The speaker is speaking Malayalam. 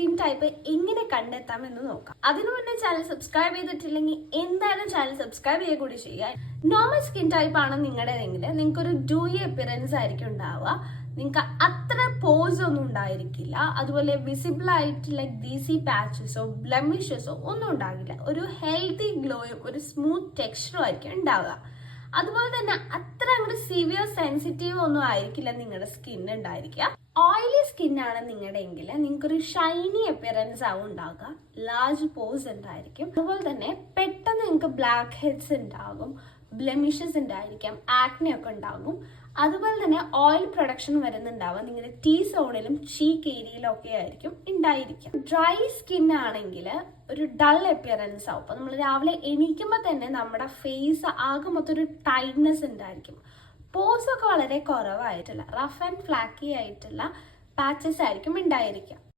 സ്കിൻ ടൈപ്പ് എങ്ങനെ കണ്ടെത്താം എന്ന് നോക്കാം. അതിനു മുന്നേ ചാനൽ സബ്സ്ക്രൈബ് ചെയ്തിട്ടില്ലെങ്കിൽ എന്തായാലും ചാനൽ സബ്സ്ക്രൈബ് ചെയ്യുക കൂടി ചെയ്യുക. നോർമൽ സ്കിൻ ടൈപ്പ് ആണ് നിങ്ങളുടെതെങ്കിൽ നിങ്ങൾക്ക് ഒരു ഡ്യൂയി അപ്പിയറൻസ് ആയിരിക്കും ഉണ്ടാവുക. നിങ്ങൾക്ക് അത്ര പോസ് ഒന്നും ഉണ്ടായിരിക്കില്ല. അതുപോലെ വിസിബിൾ ആയിട്ട് ലൈക്ക് ഗ്രീസി പാച്ചസോ ബ്ലെമിഷസോ ഒന്നും ഉണ്ടാകില്ല. ഒരു ഹെൽത്തി ഗ്ലോയും ഒരു സ്മൂത്ത് ടെക്സ്ചറും ആയിരിക്കും ഉണ്ടാവുക. അതുപോലെ തന്നെ അത്ര അങ്ങോട്ട് സിവിയർ സെൻസിറ്റീവ് ഒന്നും ആയിരിക്കില്ല നിങ്ങളുടെ സ്കിൻ ഉണ്ടായിരിക്കുക. ഓയിലി സ്കിന്നാണ് നിങ്ങളുടെ എങ്കിൽ നിങ്ങൾക്കൊരു ഷൈനി അപ്പിയറൻസ് ആവും ഉണ്ടാവുക. ലാർജ് പോസ് ഉണ്ടായിരിക്കും. അതുപോലെ തന്നെ പെട്ടെന്ന് നിങ്ങൾക്ക് ബ്ലാക്ക് ഹെഡ്സ് ഉണ്ടാകും, ബ്ലെമിഷസ് ഉണ്ടായിരിക്കാം, ആക്നെ ഒക്കെ ഉണ്ടാകും. അതുപോലെ തന്നെ ഓയിൽ പ്രൊഡക്ഷൻ വരുന്നുണ്ടാവുക നിങ്ങളുടെ ടീ സോണിലും ചീക്ക് ഏരിയയിലും ഒക്കെ ആയിരിക്കും ഉണ്ടായിരിക്കും. ഡ്രൈ സ്കിൻ ആണെങ്കിൽ ഒരു ഡൾ അപ്പിയറൻസ് ആവും. അപ്പൊ നമ്മൾ രാവിലെ എണീക്കുമ്പോൾ തന്നെ നമ്മുടെ ഫേസ് ആകെ മൊത്തം ഒരു ടൈറ്റ്നെസ് ഉണ്ടായിരിക്കും. പോസ് ഒക്കെ വളരെ കുറവായിട്ടുള്ള റഫ് ആൻഡ് ഫ്ലാക്കി ആയിട്ടുള്ള പാച്ചസ് ആയിരിക്കും ഉണ്ടായിരിക്കുക.